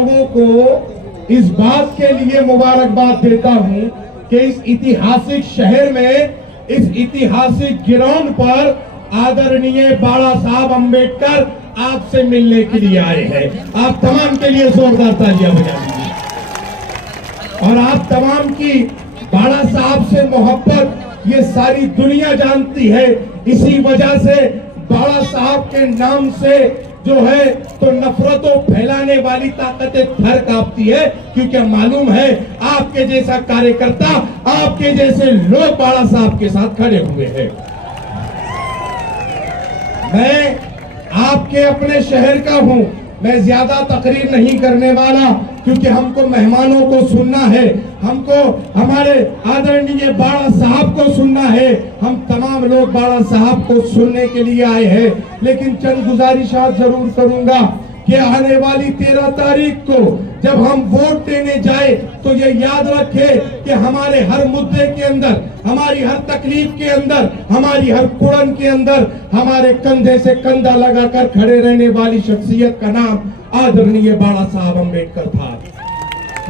लोगों को इस बात के लिए मुबारकबाद देता हूं कि इस ऐतिहासिक शहर में, इस ऐतिहासिक ग्राउंड पर आदरणीय बाला साहब अंबेडकर आपसे मिलने के लिए आए हैं। आप तमाम के लिए जोरदार तालियां बजा दीजिए। और आप तमाम की बाला साहब से मोहब्बत ये सारी दुनिया जानती है। इसी वजह से बाला साहब के नाम से जो है तो नफरतों फैलाने वाली ताकतें थर कांपती है, क्योंकि मालूम है आपके जैसा कार्यकर्ता, आपके जैसे लोग बाला साहब के साथ खड़े हुए हैं। मैं आपके अपने शहर का हूं, मैं ज्यादा तकरीर नहीं करने वाला, क्योंकि हमको मेहमानों को सुनना है, हमको हमारे आदरणीय बाला साहब को सुनना है। हम तमाम लोग बाला साहब को सुनने के लिए आए हैं। लेकिन चंद गुजारिशात जरूर करूंगा कि आने वाली 13 तारीख को जब हम वोट देने जाए तो ये याद रखें कि हमारे हर मुद्दे के अंदर, हमारी हर तकलीफ के अंदर, हमारी हर कुड़न के अंदर हमारे कंधे से कंधा लगाकर खड़े रहने वाली शख्सियत का नाम आदरणीय बाला साहब अंबेडकर था।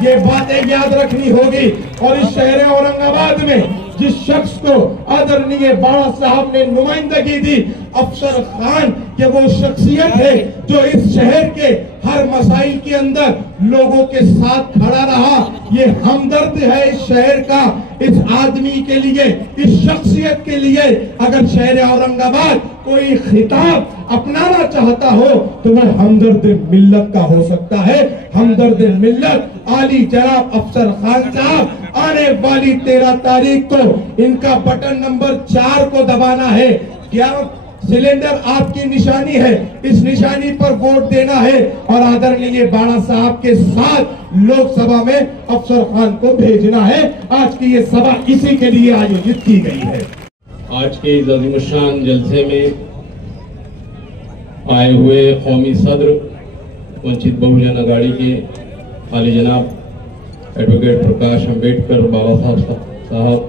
ये बातें याद रखनी होगी। और इस शहर औरंगाबाद में जिस शख्स को आदरणीय बाला साहब ने नुमाइंदगी दी, अफसर खान, के वो शख्सियत है जो इस शहर के हर मसाइल के अंदर लोगों के साथ खड़ा रहा। ये हमदर्द है इस शहर का, इस आदमी के लिए, इस शख्सियत के लिए। अगर शहर औरंगाबाद कोई खिताब अपनाना चाहता हो तो वह हमदर्द मिल्लत का हो सकता है। हमदर्द मिल्लत आली जनाब अफसर खान साहब, आने वाली 13 तारीख को इनका बटन नंबर 4 को दबाना है। क्या सिलेंडर आपकी निशानी है, इस निशानी पर वोट देना है और आदरणीय बाला साहब के साथ लोकसभा में अफसर खान को भेजना है। आज की ये सभा इसी के लिए आयोजित की गई है। आज के इस अज़ीमुश्शान जलसे में आए हुए कौमी सदर वंचित बहुजन अघाड़ी के आली जनाब एडवोकेट प्रकाश अंबेडकर बाला साहब,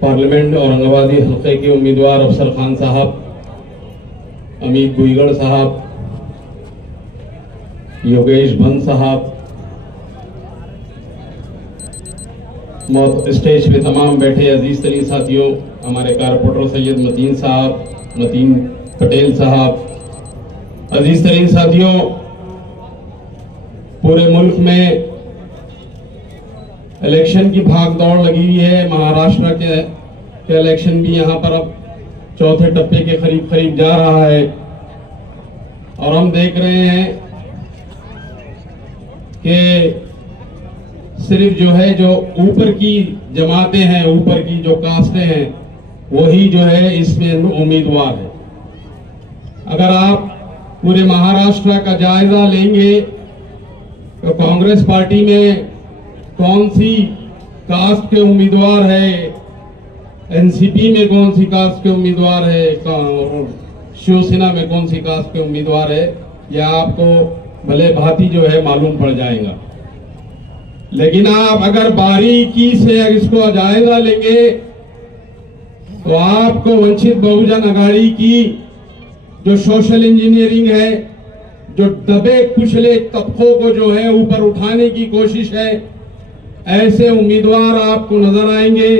पार्लियामेंट औरंगाबादी हल्के के उम्मीदवार अफसर खान साहब, अमित भुईगढ़ साहब, योगेश भंस साहब, स्टेज पे तमाम बैठे अजीज तरीन साथियों, हमारे कारपोरेटर सैयद मतीन साहब, मतीन पटेल साहब, अजीज तरीन साथियों, पूरे मुल्क में इलेक्शन की भागदौड़ लगी हुई है। महाराष्ट्र के इलेक्शन भी यहाँ पर अब चौथे टप्पे के करीब करीब जा रहा है और हम देख रहे हैं कि सिर्फ जो है जो ऊपर की जमातें हैं, ऊपर की जो कास्टें हैं, वही जो है इसमें उम्मीदवार है। अगर आप पूरे महाराष्ट्र का जायजा लेंगे तो कांग्रेस पार्टी में कौन सी कास्ट के उम्मीदवार है, एनसीपी में कौन सी कास्ट के उम्मीदवार है, शिवसेना में कौन सी कास्ट के उम्मीदवार है, यह आपको भले भांति जो है मालूम पड़ जाएगा। लेकिन आप अगर बारीकी से इसको जायजा लेंगे तो आपको वंचित बहुजन अघाड़ी की जो सोशल इंजीनियरिंग है, जो दबे कुचले तबकों को जो है ऊपर उठाने की कोशिश है, ऐसे उम्मीदवार आपको नजर आएंगे।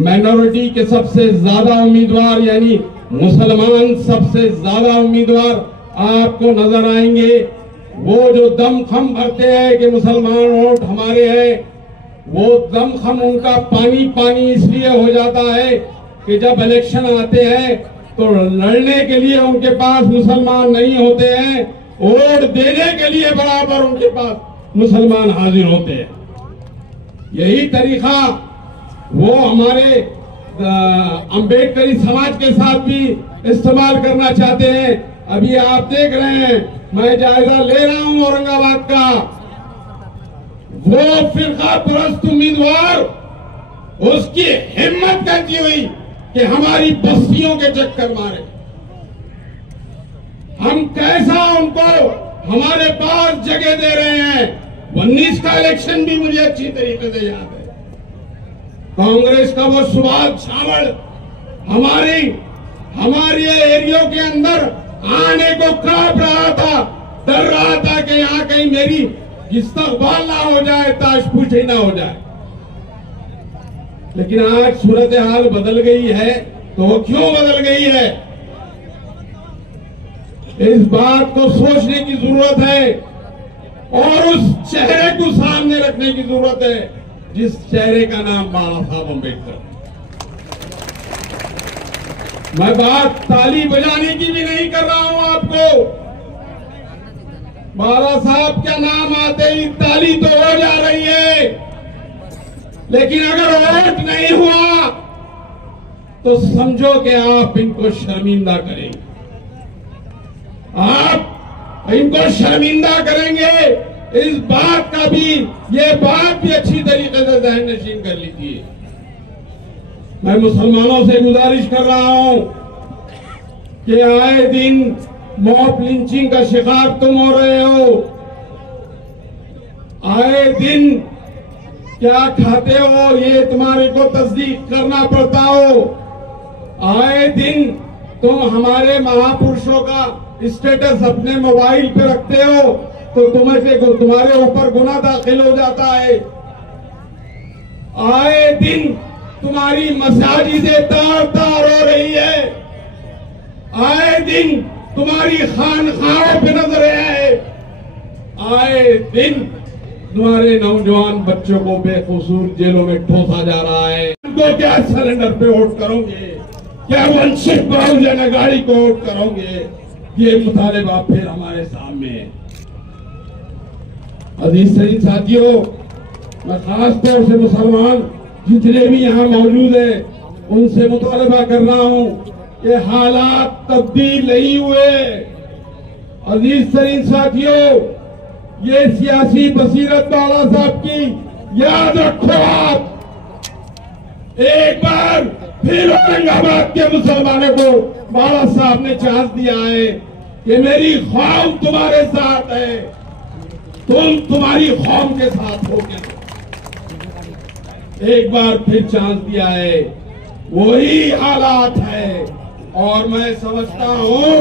माइनॉरिटी के सबसे ज्यादा उम्मीदवार यानी मुसलमान सबसे ज्यादा उम्मीदवार आपको नजर आएंगे। वो जो दमखम भरते हैं कि मुसलमान वोट हमारे हैं, वो दमखम उनका पानी पानी इसलिए हो जाता है कि जब इलेक्शन आते हैं तो लड़ने के लिए उनके पास मुसलमान नहीं होते हैं, वोट देने के लिए बराबर उनके पास मुसलमान हाजिर होते हैं। यही तरीका वो हमारे अंबेडकरी समाज के साथ भी इस्तेमाल करना चाहते हैं। अभी आप देख रहे हैं, मैं जायजा ले रहा हूं औरंगाबाद का, वो फिरका परस्त उम्मीदवार, उसकी हिम्मत करती हुई कि हमारी बस्तियों के चक्कर मारे। हम कैसा उनको हमारे पास जगह दे रहे हैं। 19 का इलेक्शन भी मुझे अच्छी तरीके से याद है। कांग्रेस का वो सुभाष छावड़ हमारे एरिया के अंदर आने को कांप रहा था, डर रहा था कि यहाँ कहीं मेरी इस्तकबाल ना हो जाए, ताशपूशी ना हो जाए। लेकिन आज सूरत हाल बदल गई है। तो वो क्यों बदल गई है, इस बात को सोचने की जरूरत है और उस चेहरे को सामने रखने की जरूरत है जिस चेहरे का नाम बाबा साहब अम्बेडकर। मैं बात ताली बजाने की भी नहीं कर रहा हूं आपको। बाबा साहब का नाम आते ही ताली तो हो जा रही है, लेकिन अगर वोट नहीं हुआ तो समझो कि आप इनको शर्मिंदा करेंगे, आप इनको शर्मिंदा करेंगे। इस बात का भी, ये बात भी अच्छी तरीके से ज़हन नशीन कर लीजिए। मैं मुसलमानों से गुजारिश कर रहा हूं कि आए दिन मॉब लिंचिंग का शिकार तुम हो रहे हो, आए दिन क्या खाते हो ये तुम्हारे को तस्दीक करना पड़ता हो, आए दिन तुम हमारे महापुरुषों का स्टेटस अपने मोबाइल पे रखते हो तो तुम्हारे ऊपर गुनाह दाखिल हो जाता है। आए दिन तुम्हारी मसाजिदें तार तार हो रही है, आए दिन तुम्हारी खानखाओं पे नजरें है, आए दिन तुम्हारे नौजवान बच्चों को बेकसूर जेलों में ठोसा जा रहा है। उनको क्या सिलेंडर पे वोट करोगे, क्या वंचित बहुजन अघाड़ी को वोट करोगे, ये मुतालिबा फिर हमारे सामने है। अजीज सईद साथियों, मैं खास तौर से मुसलमान जितने भी यहाँ मौजूद है उनसे मुतालिबा कर रहा हूँ कि हालात तब्दील नहीं हुए। अजीज सईद साथियों, ये सियासी बसीरत बाला साहब की याद रखो। आप एक बार फिर औरंगाबाद के मुसलमानों को बाला साहब ने चांस दिया है कि मेरी कौम तुम्हारे साथ है, तुम तुम्हारी कौम के साथ हो गए। एक बार फिर चांस दिया है, वही हालात है और मैं समझता हूं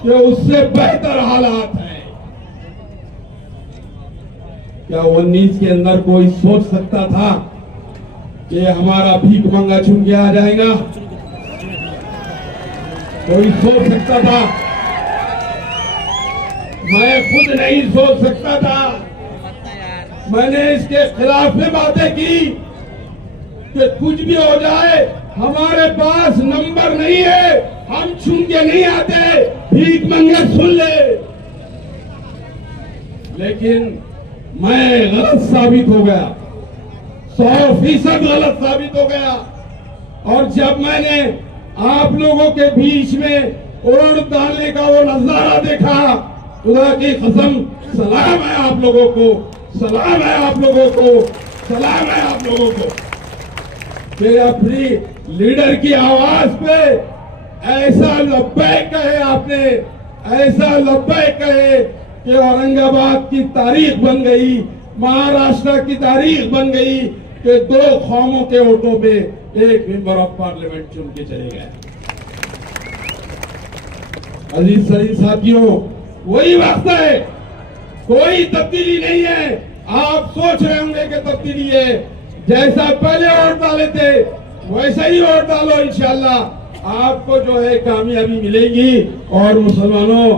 कि उससे बेहतर हालात है। क्या 19 के अंदर कोई सोच सकता था कि हमारा भीख मंगा चुन के आ जाएगा? कोई सोच सकता था? मैं खुद नहीं सोच सकता था। मैंने इसके खिलाफ में बातें की कि कुछ भी हो जाए हमारे पास नंबर नहीं है, हम चुन के नहीं आते, भीख मंगे सुन ले। लेकिन मैं गलत साबित हो गया, 100% गलत साबित हो गया। और जब मैंने आप लोगों के बीच में वोट डालने का वो नजारा देखा, खुदा की कसम सलाम है आप लोगों को, सलाम है आप लोगों को, सलाम है आप लोगों को। फिर अपनी लीडर की आवाज पे ऐसा लब्बैक कहे आपने, ऐसा लब्बैक कहे कि औरंगाबाद की तारीख बन गई, महाराष्ट्र की तारीख बन गई कि 2 कौमों के वोटों में एक मेंबर ऑफ पार्लियामेंट चुन के चले गए। अजीज सईद साथियों, वही वक्त है, कोई तब्दीली नहीं है। आप सोच रहे होंगे कि तब्दीली है, जैसा पहले वोट डाले थे वैसा ही वोट डालो, इंशाल्लाह आपको जो है कामयाबी मिलेगी। और मुसलमानों,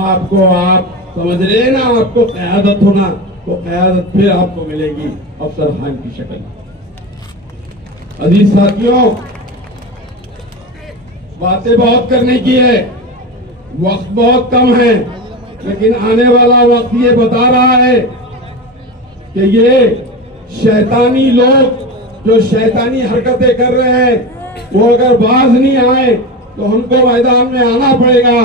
आपको आप समझ रहे ना, आपको क़यादत होना, तो क़यादत फिर आपको मिलेगी अफसर खान की शक्ल। अजीज साथियों, बातें बहुत करने की है, वक्त बहुत कम है, लेकिन आने वाला वक्त ये बता रहा है कि ये शैतानी लोग जो शैतानी हरकतें कर रहे हैं, वो अगर बाज नहीं आए तो हमको मैदान में आना पड़ेगा।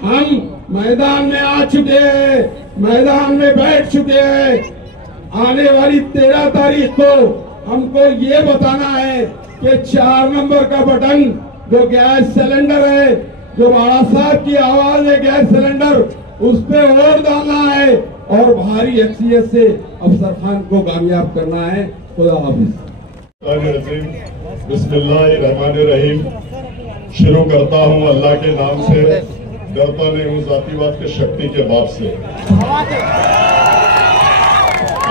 हम मैदान में आ चुके हैं, मैदान में बैठ चुके हैं। आने वाली 13 तारीख को हमको ये बताना है कि 4 नंबर का बटन जो गैस सिलेंडर है, जो बाला साहब की आवाज है गैस सिलेंडर, उस पे वोट डालना है और भारी अक्सरियत से अफसर खान को कामयाब करना है। खुदा हाफिज। बिस्मिल्लाहिर्रहमानिर्रहीम। शुरू करता हूँ अल्लाह के नाम से। डरता नहीं हूं जातिवाद के शक्ति के बाप से।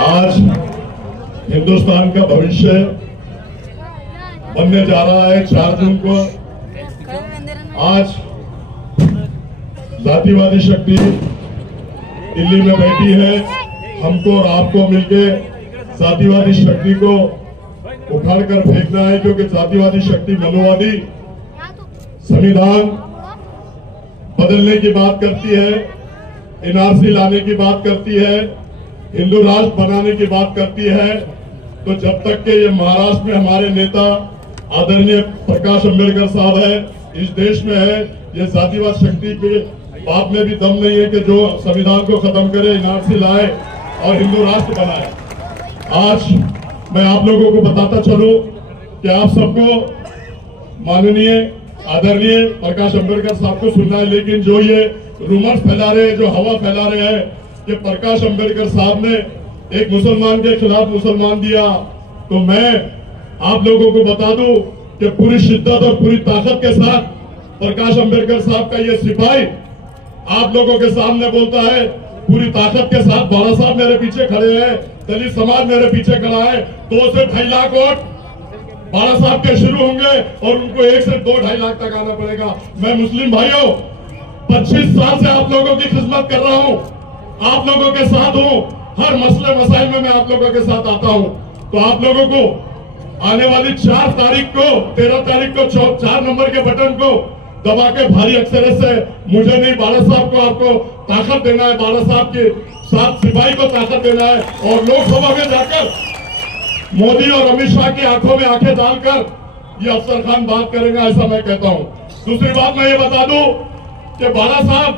आज हिंदुस्तान का भविष्य बनने जा रहा है 4 जून को। आज जातिवादी शक्ति दिल्ली में बैठी है। हमको और आपको मिलके जातिवादी शक्ति को उखाड़कर फेंकना है, क्योंकि जातिवादी शक्ति मनोवादी संविधान बदलने की बात करती है, एनआरसी लाने की बात करती है, हिंदू राष्ट्र बनाने की बात करती है। तो जब तक के ये महाराष्ट्र में हमारे नेता आदरणीय प्रकाश अंबेडकर साहब है, इस देश में है, ये जातिवाद शक्ति के बाप में भी दम नहीं है कि जो संविधान को खत्म करे, एनआरसी लाए और हिंदू राष्ट्र बनाए। आज मैं आप लोगों को बताता चलूं कि आप सबको माननीय आदरणीय प्रकाश अंबेडकर साहब को सुनना है, लेकिन जो ये रूमर्स फैला रहे हैं, जो हवा फैला रहे हैं कि प्रकाश अंबेडकर साहब ने एक मुसलमान के खिलाफ मुसलमान दिया, तो मैं आप लोगों को बता दूं कि पूरी शिद्दत और पूरी ताकत के साथ प्रकाश अंबेडकर साहब का ये सिपाही आप लोगों के सामने बोलता है, पूरी ताकत के साथ। बाला साहब मेरे पीछे खड़े हैं, दलित समाज मेरे पीछे खड़ा है। 2 से 2.5 लाख वोट बाला साहब के शुरू होंगे और उनको 1 से 2.5 लाख तक आना पड़ेगा। मैं मुस्लिम भाइयों 25 साल से आप लोगों की खिदमत कर रहा हूं, आप लोगों के साथ हूं, हर मसले मसाइल में मैं आप लोगों के साथ आता हूं। तो आप लोगों को आने वाली 4 तारीख को 13 तारीख को 4 नंबर के बटन को दबा के भारी अक्षर से, मुझे नहीं बाला साहब को आपको ताकत देना है, बाला साहब के साथ सिपाही को ताकत देना है और लोकसभा में जाकर मोदी और अमित शाह की आंखों में आंखें डालकर ये अफसर खान बात करेंगे, ऐसा मैं कहता हूं। दूसरी बात मैं ये बता दूं कि बाला साहब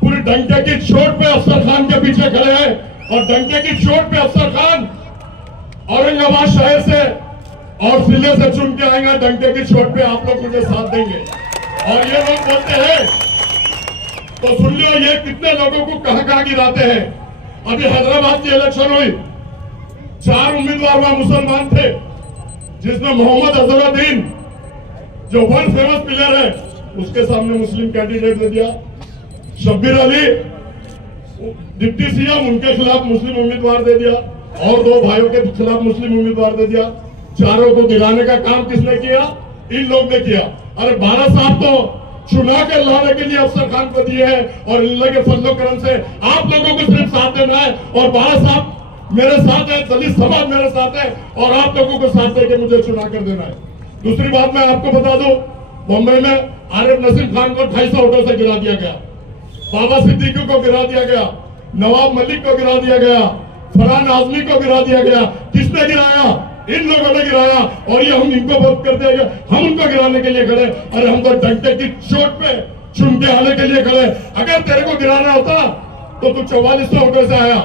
पूरी डंके की चोट पे अफसर खान के पीछे खड़े हैं और डंके की चोट पे अफसर खान औरंगाबाद शहर से और जिले से चुन के आएंगे। डंके की चोट पे आप लोग मुझे साथ देंगे। और ये लोग बोलते हैं तो सुन लो, ये कितने लोगों को कहां गिराते हैं। अभी हैदराबाद की इलेक्शन हुई, 4 उम्मीदवार वहां मुसलमान थे, जिसमें मोहम्मद अजहरुद्दीन जो वर्ल्ड फेमस प्लेयर है उसके सामने मुस्लिम कैंडिडेट दे दिया। शब्बीर अली डिप्टी सीएम, उनके खिलाफ मुस्लिम उम्मीदवार दे दिया और 2 भाइयों के खिलाफ मुस्लिम उम्मीदवार दे दिया। चारों को गिराने का काम किसने किया? इन लोग ने किया। अरे बाला साहब तो चुना के लाने के लिए अफसर खान को दिए हैं और इन के फजलो करम से आप लोगों को सिर्फ साथ देना है। और बाला साहब मेरे साथ है, दलित समाज मेरे साथ है और आप लोगों को साथ देकर मुझे चुना कर देना है। दूसरी बात मैं आपको बता दूं, मुंबई में आरिफ नसीम खान को 250 वोटों से गिरा दिया गया, बाबा सिद्दीकी को गिरा दिया गया, नवाब मलिक को गिरा दिया गया, फरहान आजमी को गिरा दिया गया। किसने गिराया? इन लोगों ने गिराया। और ये हम इनको वोट कर देंगे, हम उनको गिराने के लिए खड़े। अरे हम तो डंके की चोट पे चुन के आने के लिए खड़े। अगर तेरे को गिराना होता तो तू 4400 वोटों से आया,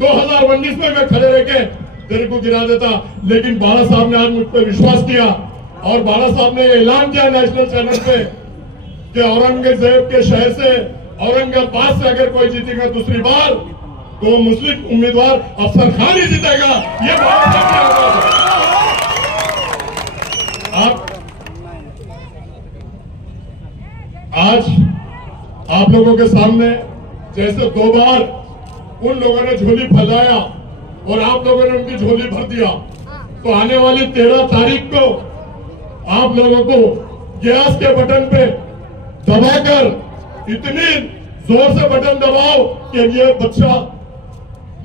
2019 में मैं खड़े रह के तेरे को गिरा देता। लेकिन बाला साहब ने आज मुझ पर विश्वास किया और बाला साहब ने ऐलान किया नेशनल चैनल पे कि औरंगजेब के शहर से, औरंगाबाद से अगर कोई जीतेगा दूसरी बार तो मुस्लिम उम्मीदवार अफसर खान ही जीतेगा। ये बाला साहब की आवाज है। आज आप लोगों के सामने जैसे 2 बार उन लोगों ने झोली फैलाया और आप लोगों ने उनकी झोली भर दिया, तो आने वाली 13 तारीख को आप लोगों को गैस के बटन पे दबाकर इतनी जोर से बटन दबाओ कि ये बच्चा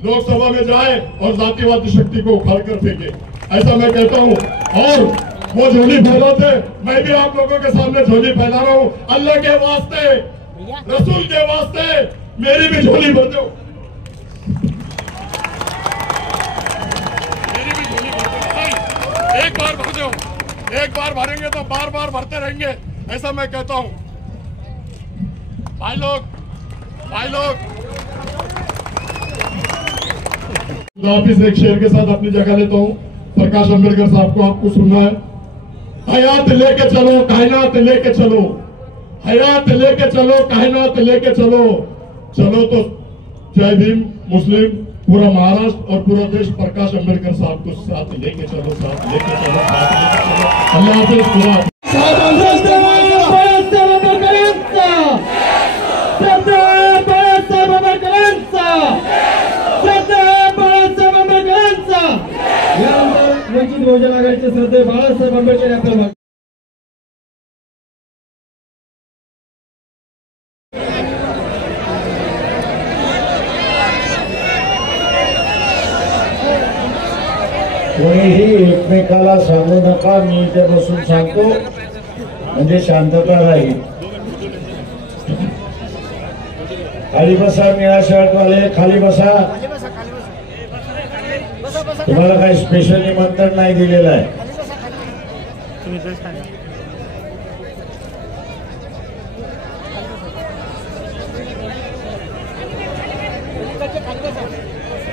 लोकसभा में जाए और जातिवादी शक्ति को उखाड़ कर फेंके, ऐसा मैं कहता हूं। और वो झोली फैलाते, मैं भी आप लोगों के सामने झोली फैला रहा हूं। अल्लाह के वास्ते, रसूल के वास्ते मेरी भी झोली भर दो, मेरी भी झोली भर दो। एक बार भर दो, एक बार भरेंगे तो बार बार भरते रहेंगे, ऐसा मैं कहता हूं। भाई लोग वापिस एक शेर के साथ अपनी जगह लेता हूं। प्रकाश अंबेडकर साहब को आपको सुनना है। हयात लेके चलो, कायनात लेके चलो, हयात लेके चलो, कायनात लेके चलो। चलो तो जय भीम मुस्लिम, पूरा महाराष्ट्र और पूरा देश प्रकाश अंबेडकर साहब को साथ लेके चलो, साथ लेके चलो, साथ लेके चलो। अल्लाह हाफिज। श्रद्धेय बाळासाहेब आंबेडकरांचा। यानंतर वंचित बहुजन आघाडीचे श्रद्धेय बाळासाहेब आंबेडकर आपल्याला कोणीही एकमेकाला सांगू नका, मी इथे बसून सांगतो म्हणजे शांतता राहील। खाली बसा, निळा शर्टवाले खाली बसा। तुम्हाला काही स्पेशल निमंत्रण नाही दिलेलं आहे।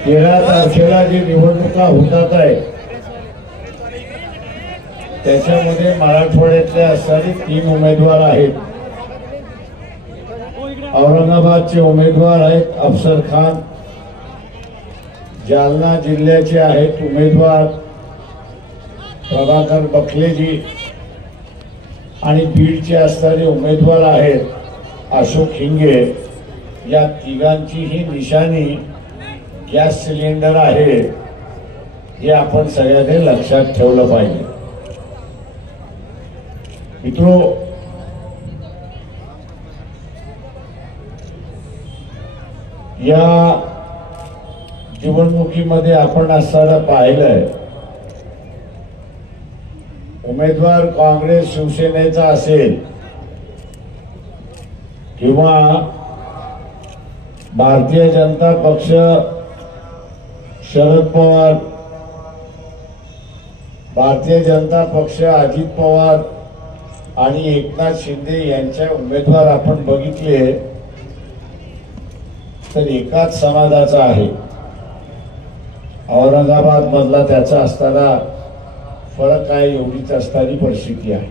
तेरा तारखेला जी निवडणुका होतात आहे त्याच्यामध्ये मराठवाड्यातले असणारे 3 उमेदवार आहेत। औरंगाबादचे उमेदवार आहेत अफसर खान, जालना जिल्ह्याचे आहेत उमेदवार प्रभाकर बखलेजी आणि बीडचे असणारे उमेदवार आहेत अशोक हिंगे। या तिघांची ही निशाणी गॅस सिलेंडर आहे, हे आपण सगळ्यांनी लक्षात ठेवलं पाहिजे। मित्रो, या निवडणुकीमध्ये आपण असताना पाहिलंय उमेदवार काँग्रेस शिवसेनेचा असेल किंवा भारतीय जनता पक्ष शरद पवार, भारतीय जनता पक्ष अजित पवार आणि एकनाथ शिंदे यांचे उमेदवार आपण बघितले तर एकाच समाजाचा आहे। औरंगाबाद मधला त्याचा असताना फरक आहे, एवढीच असणारी परिस्थिती आहे।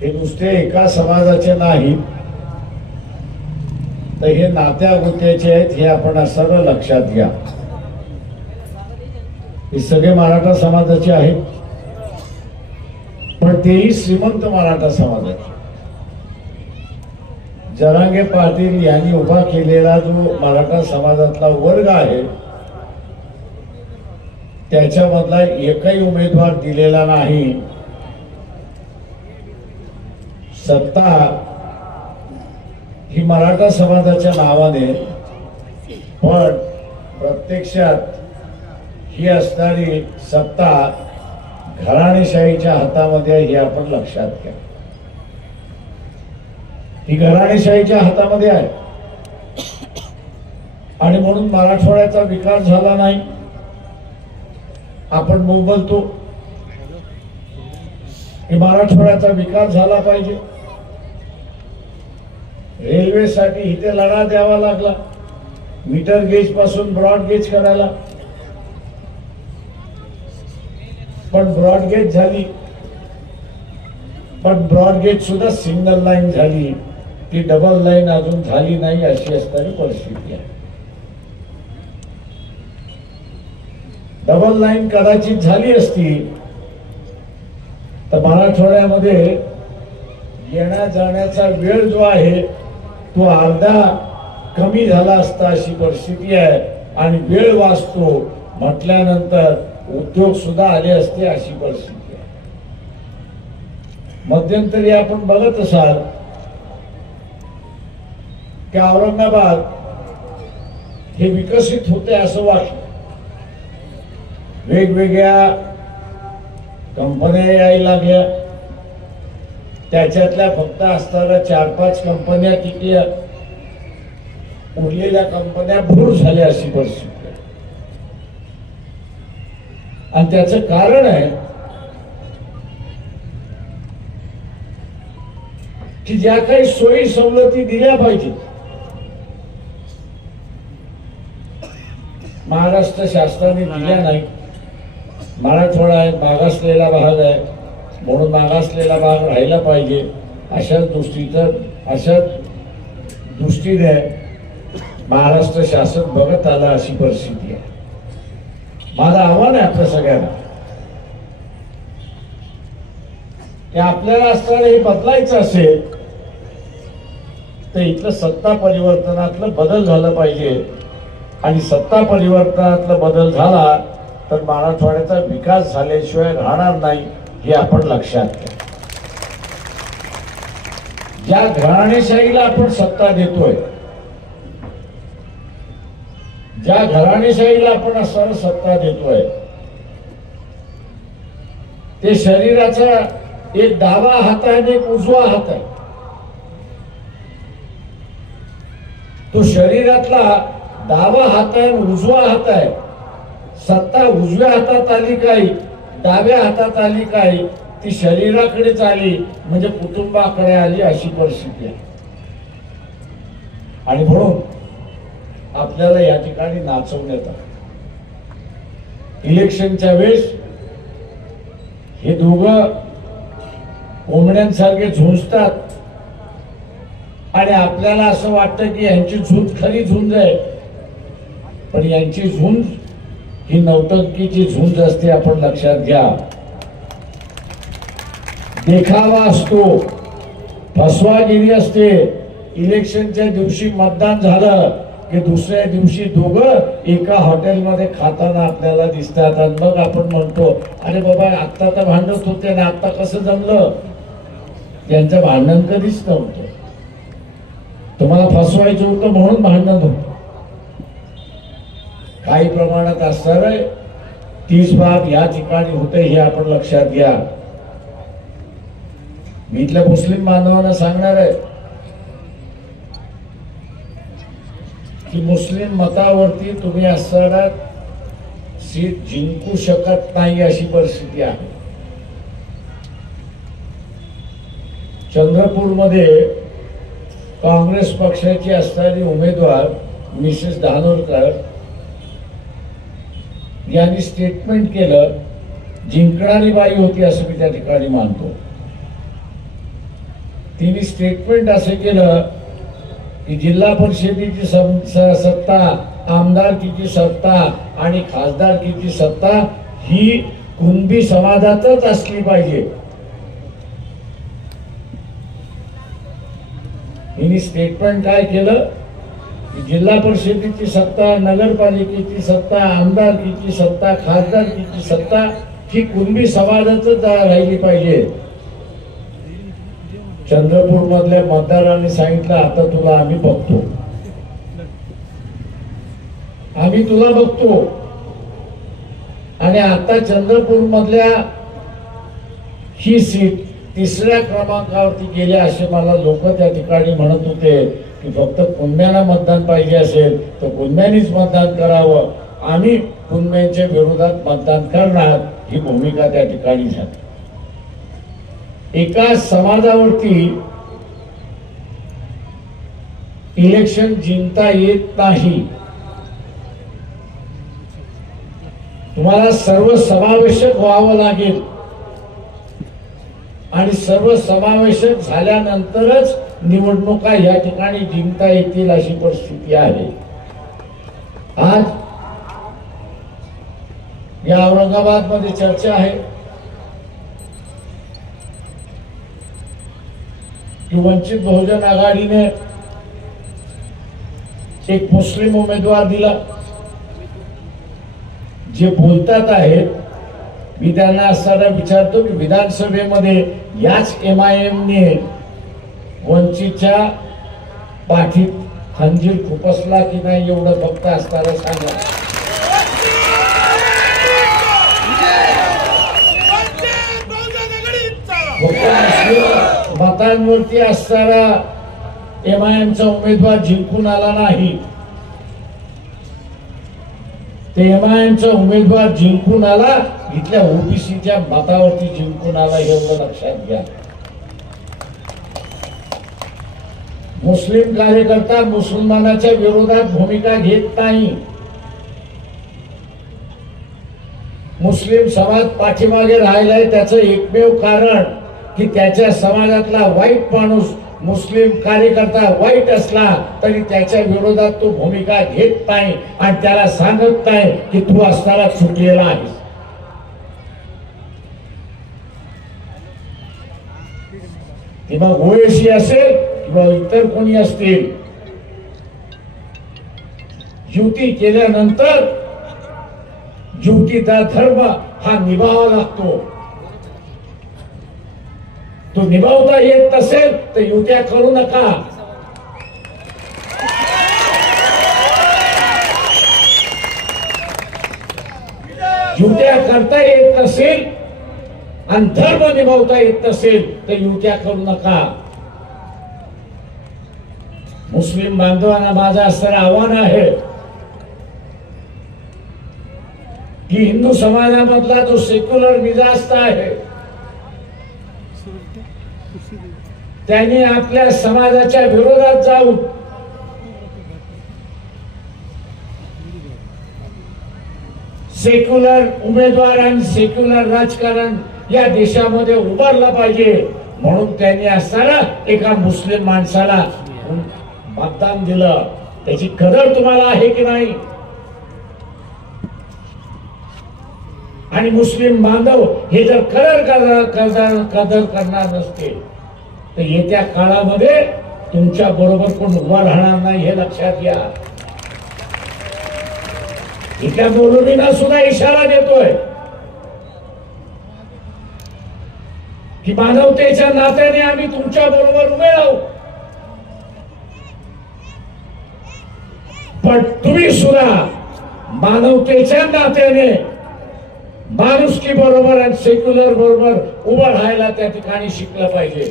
हे नुसते एका समाजाचे नाही तर हे नात्या गोत्याचे आहेत, हे आपण असताना लक्षात घ्या। हे सगळे मराठा समाजाचे आहेत, पण तेही श्रीमंत मराठा समाजाचे। जरांगे पाटील यांनी उभा केलेला जो मराठा समाजातला वर्ग आहे त्याच्यामधला एकही उमेदवार दिलेला नाही। सत्ता ही मराठा समाजाच्या नावाने, पण प्रत्यक्षात ही असणारी सत्ता घराणेशाहीच्या हातामध्ये हे आपण लक्षात घ्या। ही घराणेशाहीच्या हातामध्ये आहे आणि म्हणून मराठवाड्याचा विकास झाला नाही। आपण बोलतो की मराठवाड्याचा विकास झाला पाहिजे, रेल्वेसाठी इथे लढा द्यावा लागला, मीटर गेज पासून ब्रॉड गेज करायला, पण ब्रॉड गेज झाली, पण ब्रॉड गेज सुद्धा सिंगल लाईन झाली, ती डबल लाईन अजून झाली नाही, अशी असणारी परिस्थिती आहे। डबल लाईन कदाचित झाली असती तर मराठवाड्यामध्ये येण्या जाण्याचा वेळ जो आहे तो अर्धा कमी झाला असता, अशी परिस्थिती आहे। आणि वेळ वाचतो म्हटल्यानंतर उद्योग सुद्धा आले असते, अशी परिस्थिती आहे। मध्यंतरी आपण बघत असाल की औरंगाबाद हे विकसित होते असं वाटलं, वेगवेगळ्या कंपन्या यायला लागल्या, त्याच्यातल्या फक्त असताना 4-5 कंपन्या टिकल्या, उरलेल्या कंपन्या भूर झाल्या, अशी परिस्थिती आहे। आणि त्याचं कारण आहे की ज्या काही सोयी सवलती दिल्या पाहिजे महाराष्ट्र शासनाने दिल्या नाही। मराठवाडा आहे, मागासलेला भाग आहे, म्हणून मागासलेला भाग राहिला पाहिजे अशा दृष्टीने महाराष्ट्र शासन बघत आलं, अशी परिस्थिती आहे। माझं आव्हान आहे आपल्या सगळ्यांना की आपल्याला असताना हे बदलायचं असेल तर इथलं सत्ता परिवर्तनातलं बदल झालं पाहिजे आणि सत्ता परिवर्तनातला बदल झाला तर मराठवाड्याचा विकास झाल्याशिवाय राहणार नाही हे आपण लक्षात घ्या. ज्या घराणेशाहीला आपण सत्ता देतोय, ज्या घराणेशाहीला आपण असं सत्ता देतोय, ते शरीराचा एक डावा हात आहे आणि एक उजवा हात आहे. तो शरीरातला डावा हात आहे, उजवा हात आहे. सत्ता उजव्या हातात आली काही, डाव्या हातात आली काही, ती शरीराकडेच आली म्हणजे कुटुंबाकडे आली अशी परिस्थिती आहे. आणि म्हणून आपल्याला या ठिकाणी नाचवण्यात आलं. इलेक्शनच्या वेळेस हे दोघं कोंबड्यांसारखे झुंजतात आणि आपल्याला असं वाटतं की यांची झुंज खरी झुंज आहे, पण यांची झुंज ही नौटंकीची झुंज असते. आपण लक्षात घ्या. देखावा असतो, फसवागिरी असते. इलेक्शनच्या दिवशी मतदान झालं की दुसऱ्या दिवशी दोघं एका हॉटेलमध्ये खाताना आपल्याला दिसतात आणि मग आपण म्हणतो अरे बाबा आत्ता तर भांडत होते ना, आत्ता कसं जमलं. त्यांचं भांडण कधीच नव्हतं. तुम्हाला फसवायचं होतं म्हणून भांडण होतं. काही प्रमाणात असणार आहे. 30 बाब या ठिकाणी होते हे आपण लक्षात घ्या. मी इथल्या मुस्लिम बांधवांना सांगणार आहे की मुस्लिम मतावरती तुम्ही असताना सीट जिंकू शकत नाही अशी परिस्थिती आहे. चंद्रपूरमध्ये काँग्रेस पक्षाची असणारी उमेदवार मिसेस धानोरकर यांनी स्टेटमेंट केलं. जिंकणारी बाई होती असं मी त्या ठिकाणी मानतो. तिने स्टेटमेंट असं केलं की जिल्हा परिषदेची सत्ता, आमदारकीची सत्ता आणि खासदारकीची सत्ता ही कुणबी समाजातच असली पाहिजे. हिने स्टेटमेंट काय केलं की जिल्हा परिषदेची सत्ता, नगरपालिकेची सत्ता, आमदारकीची सत्ता, खासदारकीची सत्ता ही कुणबी समाजातच राहिली पाहिजे. चंद्रपूर मधल्या मतदारांनी सांगितलं आता तुला आम्ही बघतो, आम्ही तुला बघतो. आणि आता चंद्रपूर मधल्या ही सीट 3ऱ्या क्रमांकावरती गेल्या असे मला लोक त्या ठिकाणी म्हणत होते की फक्त कुणब्यांना मतदान पाहिजे असेल तर कुणब्यांनीच मतदान करावं, आम्ही कुणब्यांच्या विरोधात मतदान करणार, ही भूमिका त्या ठिकाणी झाली. एका समाजावरती इलेक्शन जिंकता येत नाही. तुम्हाला सर्वसमावेशक व्हावं लागेल आणि सर्वसमावेशक झाल्यानंतरच निवडणुका या ठिकाणी जिंकता येतील अशी परिस्थिती आहे. आज या औरंगाबाद मध्ये चर्चा आहे की वंचित बहुजन आघाडीने एक मुस्लिम उमेदवार दिला. जे बोलतात आहेत मी त्यांना असताना विचारतो की विधानसभेमध्ये याच MIM ने वंचितच्या पाठीत खंजीर खुपसला की नाही एवढं फक्त असताना सांगा. मतांवरती असणारा MIMचा उमेदवार जिंकून आला नाही. ते MIMचा उमेदवार जिंकून आला, इथल्या OBCच्या मतावरती जिंकून आला, एवढं लक्षात घ्या. मुस्लिम कार्यकर्ता मुसलमानाच्या विरोधात भूमिका घेत नाही. मुस्लिम समाज पाठीमागे राहिलाय त्याचं एकमेव कारण की त्याच्या समाजातला वाईट माणूस मुस्लिम कार्यकर्ता वाईट असला तरी त्याच्या विरोधात तो भूमिका घेत नाही आणि त्याला सांगत नाही की तू असताना चुकलेला आहेस. ती मग ओएसी असेल किंवा इतर कोणी असतील, युती केल्यानंतर युतीचा धर्म हा निभावावा लागतो. तो निभावता येत नसेल तर युत्या करू नका. युत्या करता येत नसेल आणि धर्म निभावता येत नसेल तर युत्या करू नका. मुस्लिम बांधवांना माझं असणारं आव्हान आहे की हिंदू समाजामधला जो सेक्युलर मिजाज आहे त्यांनी आपल्या समाजाच्या विरोधात जाऊन सेक्युलर उमेदवार आणि सेक्युलर राजकारण या देशामध्ये उभारलं पाहिजे. म्हणून त्यांनी असताना एका मुस्लिम माणसाला मतदान दिलं. त्याची कदर तुम्हाला आहे की नाही? आणि मुस्लिम बांधव हे जर कदर करणार नसतील तर येत्या काळामध्ये तुमच्या बरोबर कोण उभा राहणार नाही हे लक्षात घ्या. इथल्या मौलवींना सुद्धा इशारा देतोय की मानवतेच्या नात्याने आम्ही तुमच्या बरोबर उभे राहू, पण तुम्ही सुद्धा मानवतेच्या नात्याने माणुसकी बरोबर आणि सेक्युलर बरोबर उभं राहायला त्या ठिकाणी शिकलं पाहिजे.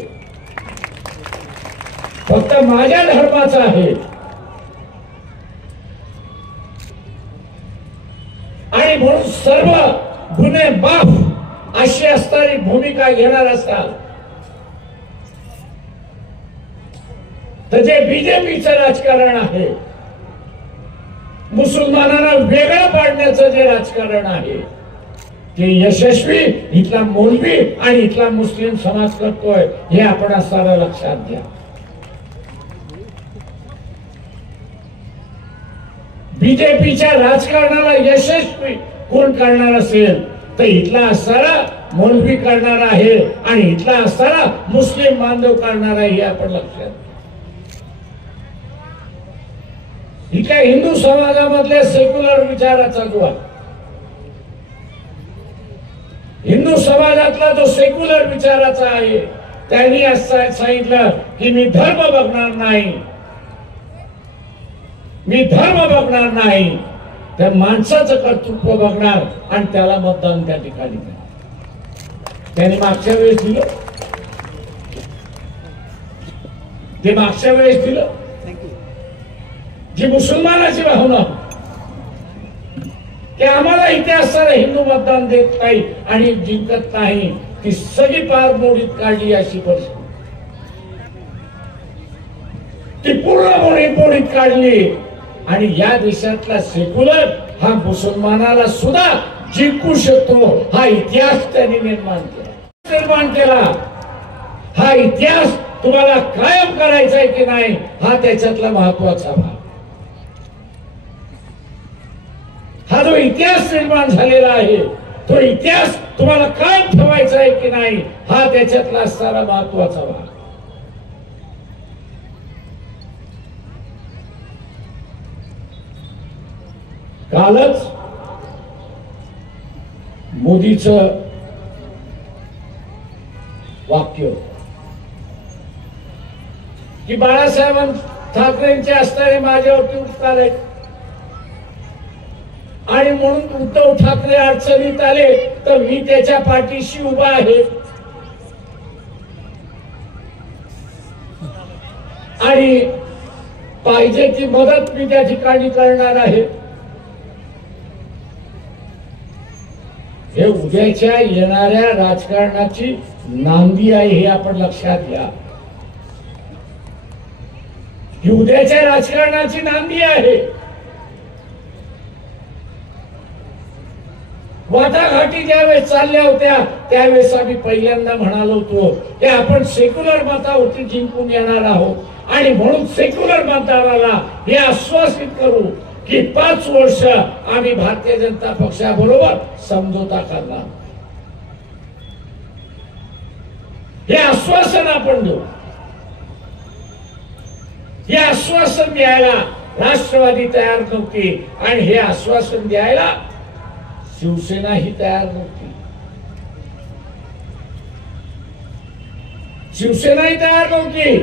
फक्त माझ्या धर्माचा आहे आणि म्हणून सर्व गुन्हे माफ अशी असणारी भूमिका घेणार असाल तर जे बीजेपीचं राजकारण आहे, मुसलमानांना वेगळं पाडण्याचं जे राजकारण आहे ते यशस्वी इथला मौलवी आणि इथला मुस्लिम समाज करतोय हे आपण असणारा लक्षात घ्या. बीजेपीच्या राजकारणाला यशस्वी कोण करणार असेल तर इथला असणारा मौलवी करणार आहे आणि इथला असणारा मुस्लिम बांधव करणार आहे हे आपण लक्षात घ्या. इथल्या हिंदू समाजामधल्या सेक्युलर विचाराचा जो आहे, हिंदू समाजातला जो सेक्युलर विचाराचा आहे त्यांनी असं सांगितलं की मी धर्म बघणार नाही, मी धर्म बघणार नाही, तर माणसाचं कर्तृत्व बघणार आणि त्याला मतदान त्या ठिकाणी त्यांनी मागच्या वेळेस दिलं. ते मागच्या वेळेस दिलं. जी मुसलमानाची भावना की आम्हाला इथे असणारा हिंदू मतदान देत नाही आणि जिंकत नाही ती सगळी पार मोडीत काढली अशी परिस्थिती, ती पूर्ण मोडीत काढली आणि या देशातला सेक्युलर हा मुसलमानाला सुद्धा जिंकू शकतो हा इतिहास त्यांनी निर्माण केला. हा इतिहास तुम्हाला कायम करायचा आहे की नाही हा त्याच्यातला महत्वाचा भाग. हा जो इतिहास निर्माण झालेला आहे तो इतिहास तुम्हाला कायम ठेवायचा आहे की नाही हा त्याच्यातला असणारा महत्वाचा भाग. कालच मोदीचं वाक्य की बाळासाहेब ठाकरेंचे असणारे माझ्यावरती उपकार आहेत आणि म्हणून उद्धव ठाकरे अडचणीत आले तर मी त्याच्या पाठीशी उभा आहे आणि पाहिजे ती मदत मी त्या ठिकाणी करणार आहे. हे उद्याच्या येणाऱ्या राजकारणाची नांदी आहे हे आपण लक्षात घ्या. ही उद्याच्या राजकारणाची नांदी आहे. वाटाघाटी ज्यावेळेस चालल्या होत्या त्यावेळेस आम्ही पहिल्यांदा म्हणालो होतो की आपण सेक्युलर मतावरती जिंकून येणार आहोत आणि म्हणून सेक्युलर मतदाराला हे आश्वासित करू की 5 वर्ष आम्ही भारतीय जनता पक्षाबरोबर समझोता करणार हे आश्वासन आपण देऊ. हे आश्वासन द्यायला राष्ट्रवादी तयार नव्हती आणि हे आश्वासन द्यायला शिवसेना ही तयार नव्हती. शिवसेनाही तयार नव्हती.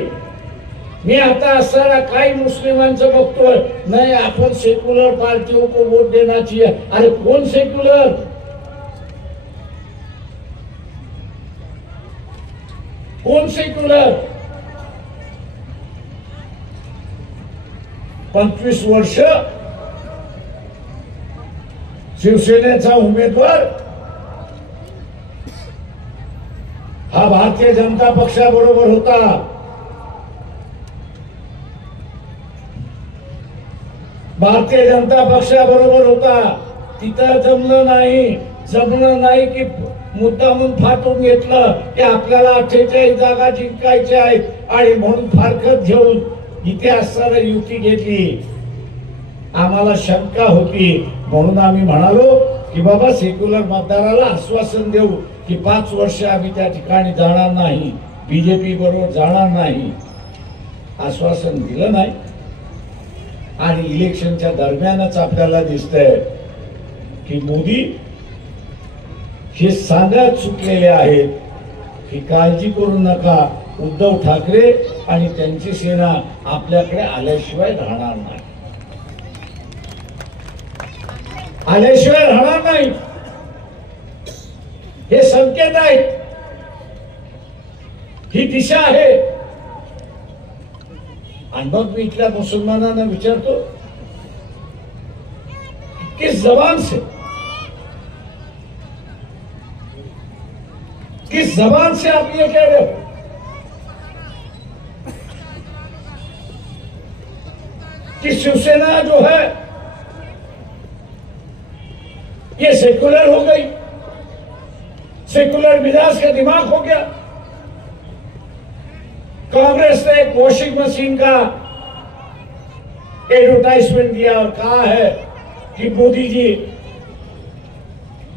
मी आता असताना काही मुस्लिमांचं बघतोय, नाही आपण सेक्युलर पार्टियों को वोट देना चाहिए. अरे कौन सेक्युलर? कौन सेक्युलर? 25 वर्ष शिवसेनेचा उमेदवार हा भारतीय जनता पक्षाबरोबर होता. भारतीय जनता पक्षाबरोबर होता. तिथं जमलं नाही की मुद्दामून फाटून घेतलं की आपल्याला 48 जागा जिंकायच्या आहेत आणि म्हणून फारकत घेऊन इथे असताना युती घेतली. आम्हाला शंका होती म्हणून आम्ही म्हणालो की बाबा सेक्युलर मतदाराला आश्वासन देऊ की 5 वर्ष आम्ही त्या ठिकाणी जाणार नाही, बीजेपी बरोबर जाणार नाही. आश्वासन दिलं नाही आणि इलेक्शनच्या दरम्यानच आपल्याला दिसतंय की मोदी हे सांगत चुकलेले आहेत की काळजी करू नका, उद्धव ठाकरे आणि त्यांची सेना आपल्याकडे आल्याशिवाय राहणार नाही, आल्याशिवाय राहणार नाही. हे संकेत आहेत, ही दिशा आहे. आणि मग मी इथल्या मुसलमानांना विचारतो, किस जबान से आप ये कह रहे हो? कि शिवसेना जो है ये सेक्युलर हो गई, सेक्युलर मिजाज का दिमाग हो गया. कांग्रेस ने एक वॉशिंग मशीन का एडवर्टाइजमेंट दिया और कहा है कि मोदी जी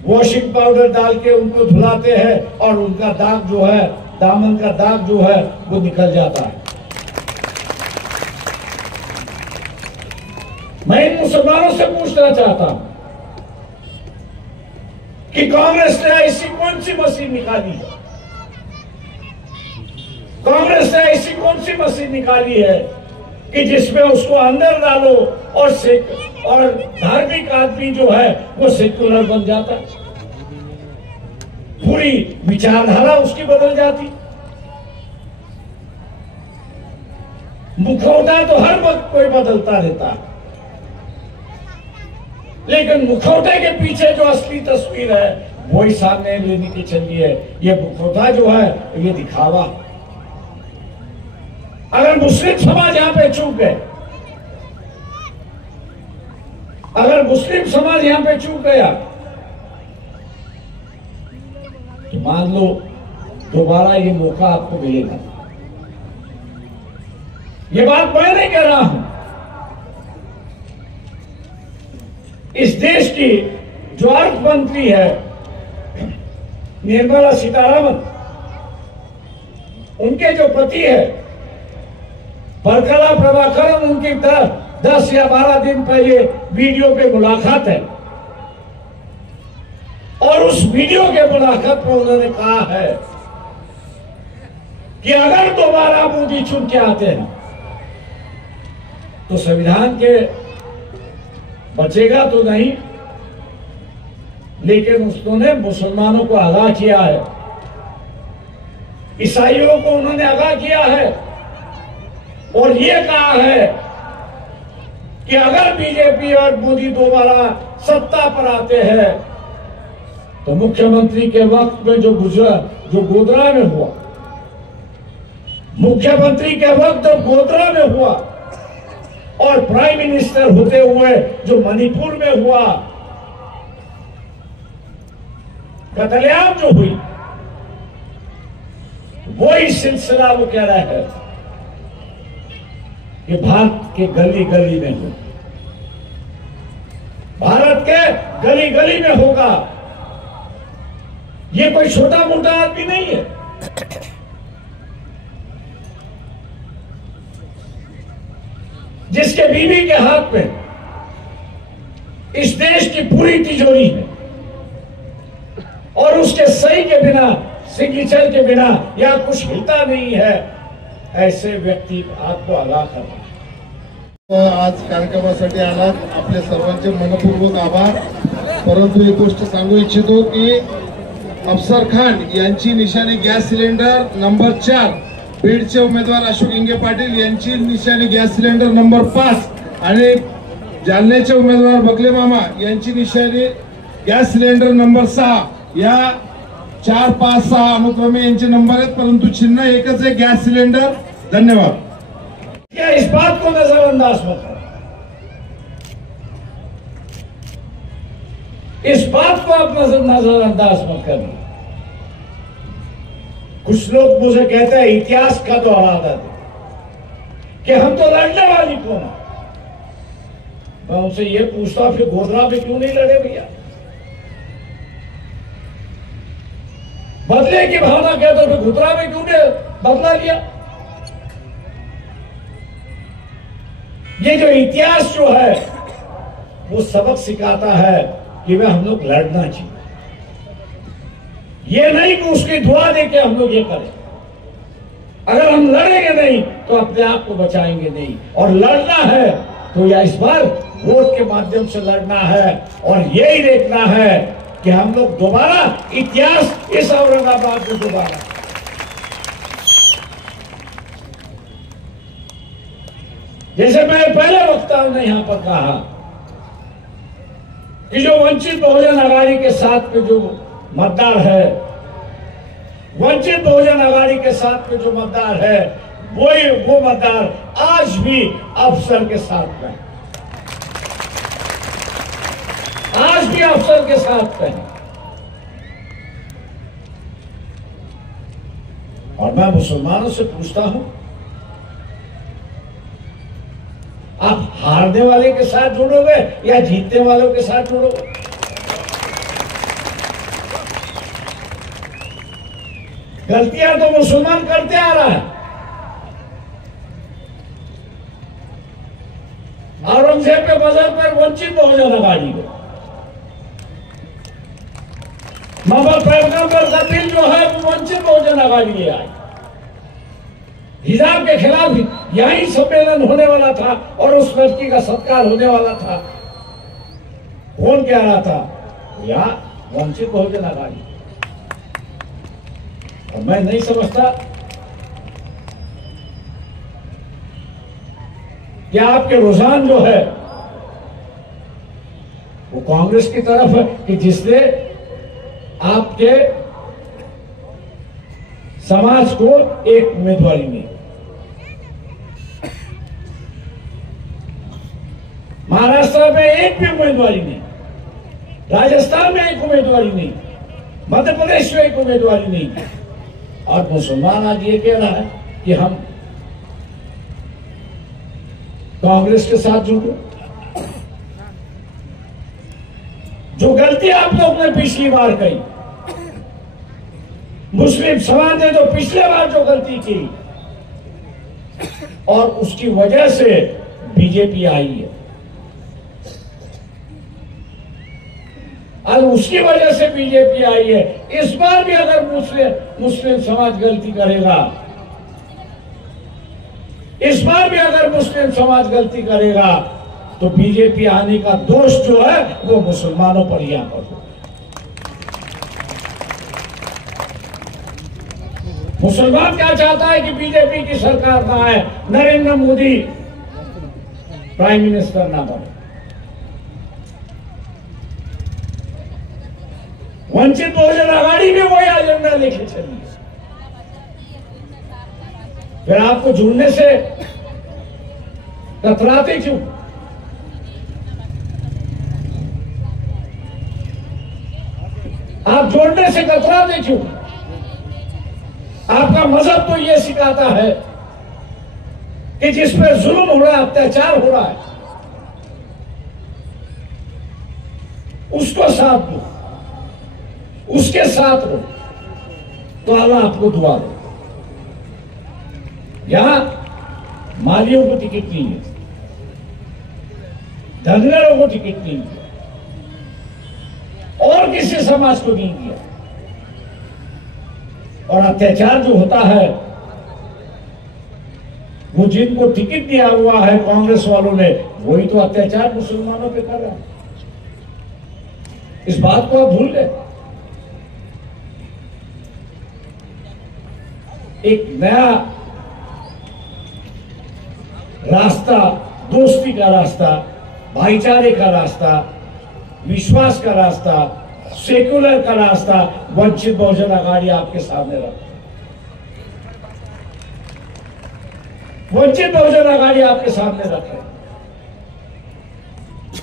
वॉशिंग पाउडर डाल के उनको धुलाते हैं और उनका दाग जो है, दामन का दाग जो है वो निकल जाता है. मैं इन मुसलमानों से पूछना चाहता हूं कि कांग्रेस ने ऐसी कौन सी मशीन निकाली है? कांग्रेस ने ऐसी कौन सी मशीन निकाली है कि जिसमें उसको अंदर डालो और धार्मिक आदमी जो है वो सेक्युलर बन जाता, पूरी विचारधारा उसकी बदल जाती. मुखौटा तो हर वक्त कोई बदलता रहता, लेकिन मुखौटे के पीछे जो असली तस्वीर है वही सामने लेने की चली है. ये मुखौटा जो है ये दिखावा. अगर मुस्लिम समाज यहां पे चूक गए, अगर मुस्लिम समाज यहां पे चूक गया तो मान लो दोबारा ये मौका आपको मिलेगा. ये बात मैं नहीं कह रहा हूं, इस देश की जो अर्थ मंत्री है निर्मला सीतारमण, उनके जो पति है परकला प्रभाकरन, उनकी 10 या 12 दिन पहले वीडियो पे मुलाकात है और उस वीडियो के मुलाकात में उन्होंने कहा है कि अगर दोबारा मोदी चुन के आते हैं तो संविधान के बचेगा तो नहीं, लेकिन उन्होंने मुसलमानों को आगाह किया है, ईसाइयों को उन्होंने आगाह किया है और ये कहा है कि अगर बीजेपी और मोदी दोबारा सत्ता पर आते हैं तो मुख्यमंत्री के वक्त में जो गोधरा में हुआ, मुख्यमंत्री के वक्त जो गोधरा में हुआ और प्राइम मिनिस्टर होते हुए जो मणिपुर में हुआ कत्लेआम जो हुई, वही सिलसिला वो कह रहा है कि भारत के गली गली में हो, भारत के गली गली में होगा. ये कोई छोटा मोटा आदमी नहीं है. जिसके बीवी के हाथ में इस देश की पूरी तिजोरी है और उसके सही के बिना, सिग्नेचर के बिना या कुछ हिलता नहीं है, ऐसे व्यक्ती आपको आगाह करना। आज कार्यक्रमासाठी आलात, आपल्या सर्वांचे मनपूर्वक आभार। परंतु एक गोष्ट सांगू इच्छितो की अफसर खान यांची निशाणी गॅस सिलेंडर नंबर 4, बीडचे उमेदवार अशोक इंगे पाटील यांची निशाणी गॅस सिलेंडर नंबर 5 आणि जालन्याचे उमेदवार बगले मामा यांची निशाणी गॅस सिलेंडर नंबर 6 या 4, 5, 6 अनुक्रमे यांचे नंबर आहेत, परंतु चिन्ह एकच आहे, गॅस सिलेंडर। धन्यवाद। क्या इस बात को नजरअंदाज मत करो, इस बात को आप नजरअंदाज मत करिए। कुछ लोग मुझे कहते हैं इतिहास का दोहरा देते कि हम तो लड़ने वाली कौन है। मैं उनसे ये पूछता फिर गोधरा में क्यों नहीं लड़े भैया? बदले की भावना कहते फिर गोधरा में क्यों नहीं बदला लिया? ये जो इतिहास जो है वो सबक सिखाता है कि वे हम लोग लड़ना चाहिए, ये नहीं कि उसकी दुआ देके हम लोग ये करें। अगर हम लड़ेंगे नहीं तो अपने आप को बचाएंगे नहीं, और लड़ना है तो या इस बार वोट के माध्यम से लड़ना है और यही देखना है कि हम लोग दोबारा इतिहास इस औरंगाबाद में दोबारा। जैसे मैंने पहले वक्ताओं ने यहां पर कहा कि जो वंचित बहुजन आघाड़ी के साथ में जो मतदार है, वंचित बहुजन आघाड़ी के साथ में जो मतदार है, वो मतदार आज भी अफसर के साथ में, आज भी अफसर के साथ में। और मैं मुसलमानों से पूछता हूं, आप हारने वाले के साथ जुड़ोगे या जीतने वालों के साथ जुड़ोगे? गलतियां तो मुसलमान करते आ रहा है। औरंगजेब के मजहब पर वंचित बहुजन आघाड़ी को, मोहम्मद पैगंबर का दिल जो है वो वंचित बहुजन आघाड़ी ले आई। हिजाब के खिलाफ यही सम्मेलन होने वाला था और उस लड़की का सत्कार होने वाला था। कौन कह रहा था? यहाँ वंचित बहुजन आघाड़ी। और मैं नहीं समझता कि आपके रुझान जो है वो कांग्रेस की तरफ है कि जिसने आपके समाज को एक उम्मीदवारी नहीं, महाराष्ट्र में एक भी उम्मीदवारी नहीं, राजस्थान में एक उम्मीदवारी नहीं, मध्य प्रदेश में एक उम्मीदवारी नहीं, और मुसलमान आज ये कह रहा है कि हम कांग्रेस के साथ जुड़ो। जो गलती आप लोग ने पिछली बार कही, मुस्लिम समाज ने जो पिछले बार जो गलती की और उसकी वजह से बीजेपी आई है, और उसकी वजह से बीजेपी आई है। इस बार भी अगर मुस्लिम समाज गलती करेगा, इस बार भी अगर मुस्लिम समाज गलती करेगा तो बीजेपी आने का दोष जो है वो मुसलमानों पर यहां पर होगा। मुसलमान क्या चाहता है कि बीजेपी की सरकार ना आए, नरेंद्र मोदी प्राइम मिनिस्टर ना बने। वंचित बहुजन आघाड़ी भी वही एजेंडा लेके चली। फिर आपको जुड़ने से कतराते क्यों? आप जोड़ने से कतराते क्यों? आपका मजहब तो ये सिखाता है कि जिस पर जुल्म हो रहा है, अत्याचार हो रहा है, उसको साथ दो, उसके साथ रहो तो अल्लाह आपको दुआ दे। यहां मालियों को टिकट नहीं है, धनगरों को टिकट नहीं दिया और किसी समाज को नहीं दिया। और अत्याचार जो होता है वो जिनको टिकट दिया हुआ है कांग्रेस वालों ने, वही तो अत्याचार मुसलमानों पे कर रहा है। इस बात को आप भूल गए। एक नया रास्ता, दोस्ती का रास्ता, भाईचारे का रास्ता, विश्वास का रास्ता, सेक्युलर का रास्ता वंचित बहुजन आघाड़ी आपके सामने रखा। वंचित बहुजन आघाड़ी आपके सामने रखे।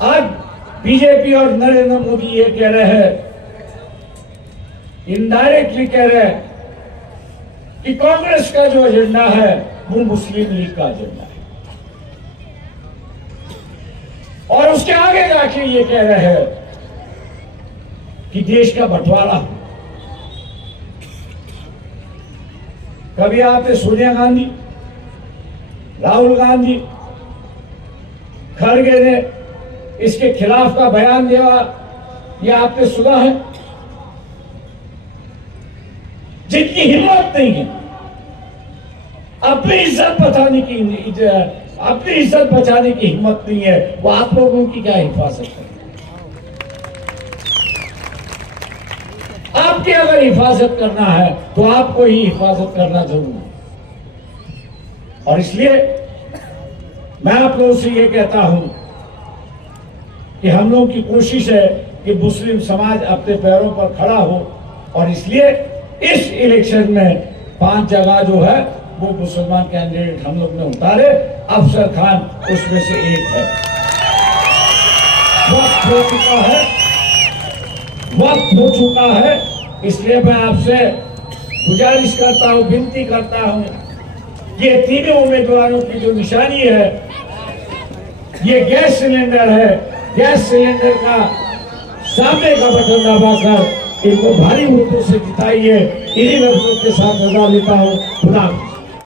आज बीजेपी और नरेंद्र मोदी ये कह रहे हैं, इनडायरेक्टली कह रहे हैं कि कांग्रेस का जो एजेंडा है वो मुस्लिम लीग का एजेंडा है, और उसके आगे जाके ये कह रहे हैं कि देश का बंटवारा। कभी आपने सोनिया गांधी, राहुल गांधी, खड़गे ने इसके खिलाफ का बयान दिया, यह आपने सुना है? जिनकी हिम्मत नहीं है अपनी इज्जत बचाने की, अपनी इज्जत बचाने की हिम्मत नहीं है, वो आप लोगों की क्या हिफाजत करें? आपकी अगर हिफाजत करना है तो आपको ही हिफाजत करना जरूरी है। और इसलिए मैं आप लोगों से ये कहता हूं कि हम लोगों की कोशिश है कि मुस्लिम समाज अपने पैरों पर खड़ा हो, और इसलिए इस इलेक्शन में 5 जगह जो है वो मुसलमान कैंडिडेट हम लोग ने उतारे। अफसर खान उसमें से एक है। वक्त हो चुका है, वक्त हो चुका है। इसलिए मैं आपसे गुजारिश करता हूं, विनती करता हूं, ये तीनों उम्मीदवारों की जो निशानी है ये गैस सिलेंडर है। गैस सिलेंडर का सामने का बटन दबाकर इनको भारी वोटों से जिताइए। इन्हीं लफ्जों के साथ रजा लेता हूं। खुदा हाफिज़।